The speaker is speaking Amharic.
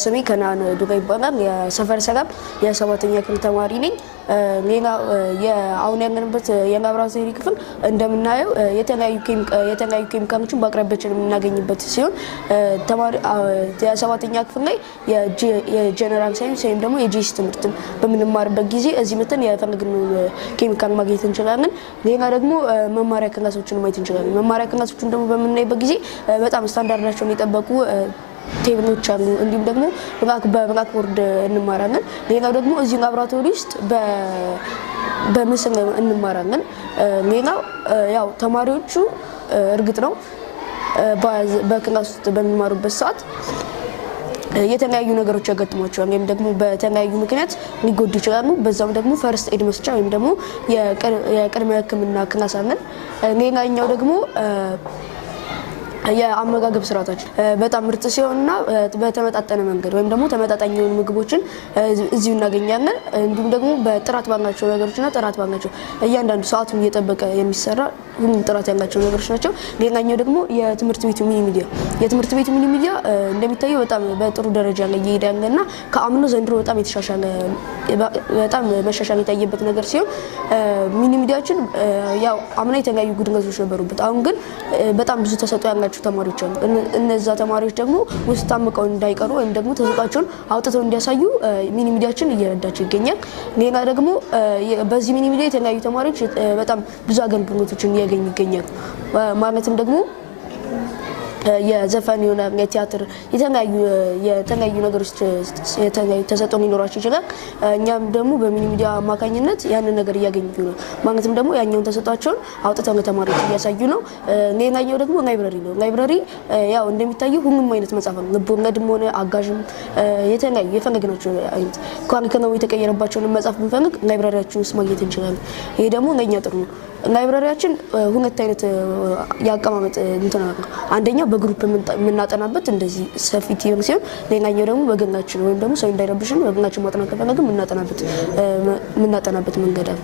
ስሜ ከናን ዱጋ ይባላል። የሰፈር ሰላም የሰባተኛ ክፍል ተማሪ ነኝ። ሌላ የአሁን ያለንበት የላብራቶሪ ክፍል እንደምናየው የተለያዩ ኬሚካሎችን በአቅራቢያችን የምናገኝበት ሲሆን ተማሪ የሰባተኛ ክፍል ላይ የጀነራል ሳይንስ ወይም ደግሞ የጂኤስ ትምህርትን በምንማርበት ጊዜ እዚህ መተን የፈለግነውን ኬሚካል ማግኘት እንችላለን። ሌላ ደግሞ መማሪያ ክላሶችን ማየት እንችላለን። መማሪያ ክላሶችን ደግሞ በምናይበት ጊዜ በጣም ስታንዳርዳቸውን የጠበቁ ቴብሎች አሉ። እንዲሁም ደግሞ በብላክቦርድ እንማራለን። ሌላው ደግሞ እዚህ ላብራቶሪ ውስጥ በምስል እንማራለን። ሌላው ያው ተማሪዎቹ እርግጥ ነው በክላስ ውስጥ በሚማሩበት ሰዓት የተለያዩ ነገሮች ያጋጥሟቸዋል ወይም ደግሞ በተለያዩ ምክንያት ሊጎዱ ይችላሉ። በዛም ደግሞ ፈርስት ኤድ መስጫ ወይም ደግሞ የቅድመ ሕክምና ክላስ አለን። ሌላኛው ደግሞ የአመጋገብ ስርዓታችን በጣም ምርጥ ሲሆንና በተመጣጣነ መንገድ ወይም ደግሞ ተመጣጣኝ የሆኑ ምግቦችን እዚሁ እናገኛለን። እንዲሁም ደግሞ በጥራት ባላቸው ነገሮችና ጥራት ባላቸው እያንዳንዱ ሰዓቱን እየጠበቀ የሚሰራ ሁሉም ጥራት ያላቸው ነገሮች ናቸው። ሌላኛው ደግሞ የትምህርት ቤቱ ሚኒ ሚዲያ እንደሚታየው በጣም በጥሩ ደረጃ ላይ እየሄዳለና ከአምኖ ዘንድሮ በጣም የተሻሻለ በጣም መሻሻል የታየበት ነገር ሲሆን ሚኒ ሚዲያችን ያው አምና የተለያዩ ጉድለቶች ነበሩበት። አሁን ግን በጣም ብዙ ተሰጥኦ ያላቸው ተማሪዎች አሉ። እነዛ ተማሪዎች ደግሞ ውስጥ ታምቀው እንዳይቀሩ ወይም ደግሞ ተሰጥኦአቸውን አውጥተው እንዲያሳዩ ሚኒ ሚዲያችን እየረዳቸው ይገኛል። ሌላ ደግሞ በዚህ ሚኒ ሚዲያ የተለያዩ ተማሪዎች በጣም ብዙ አገልግሎቶችን እያገኙ ይገኛሉ። ማለትም ደግሞ የዘፈን ይሆናል፣ የቲያትር የተለያዩ ነገሮች የተለያዩ ተሰጥኦ ሊኖራቸው ይችላል። እኛም ደግሞ በሚኒ ሚዲያ አማካኝነት ያንን ነገር እያገኙ ነው። ማለትም ደግሞ ያኛውን ተሰጥኦአቸውን አውጥተው ለተማሪዎች እያሳዩ ነው። ሌላኛው ደግሞ ላይብረሪ ያው እንደሚታየው ሁሉም አይነት መጽሐፍ ነው። ልቦለድም ሆነ አጋዥም የተለያዩ የፈለግናቸው አይነት ካሪኩለሙ የተቀየረባቸውን መጽሐፍ ብንፈልግ ላይብረሪያችን ውስጥ ማግኘት እንችላለን። ይሄ ደግሞ ለእኛ ጥሩ ነው። ላይብረሪያችን ሁለት አይነት ያቀማመጥ እንትን አለ። አንደኛው በግሩፕ የምናጠናበት እንደዚህ ሰፊ ቲም ሲሆን ሌላኛው ደግሞ በግላችን ወይም ደግሞ ሰው እንዳይረብሽን በግላችን ማጥናት ከፈለግን የምናጠናበት መንገድ አለ።